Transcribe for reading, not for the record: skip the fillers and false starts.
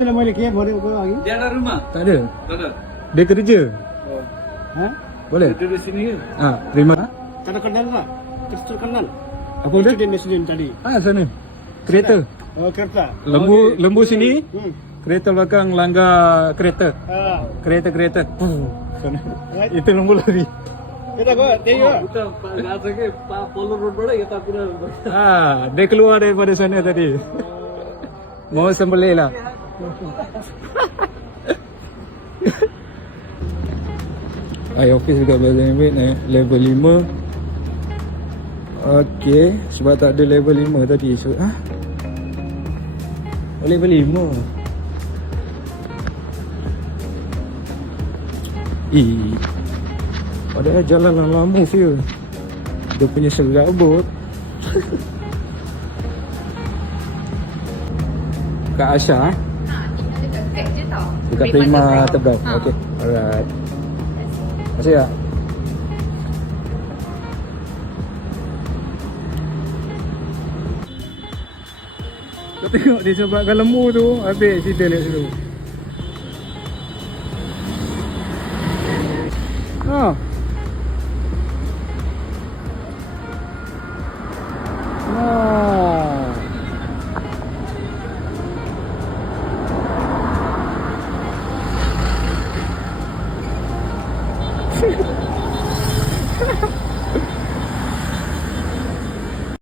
Bila balik ya, boleh lagi? Dia ada rumah? Tak ada. Tak ada. Dia kerja. Oh. Ha? Boleh? Dia di sini ke? Terima. Tak ada kenal lah. Kristal kenal. Apa dia? Itu dia Muslim tadi. Sana. Kereta. Oh, kereta. Lembu sini. Hmm. Kereta belakang langgar kereta. Kereta. Sana. Right. Itu lembu lari. Kita go, tengok. Bukan, Pak. Kata ke, Pak Polo Road boleh kita punya. Dia keluar daripada sana tadi. Mau sembelih lah. Office dekat Plaza Emirates naik level 5. Okey, sebab tak ada level 5 tadi. So, level 5. Padahal jalan lama dia. Dia punya serabut. Kak Asha Dekat Grab je tau. dekat Prima Tebrau. Okey. Alright. Terima kasih ya. Kau tengok dia sebabkan lembu tu habis cerita dekat situ.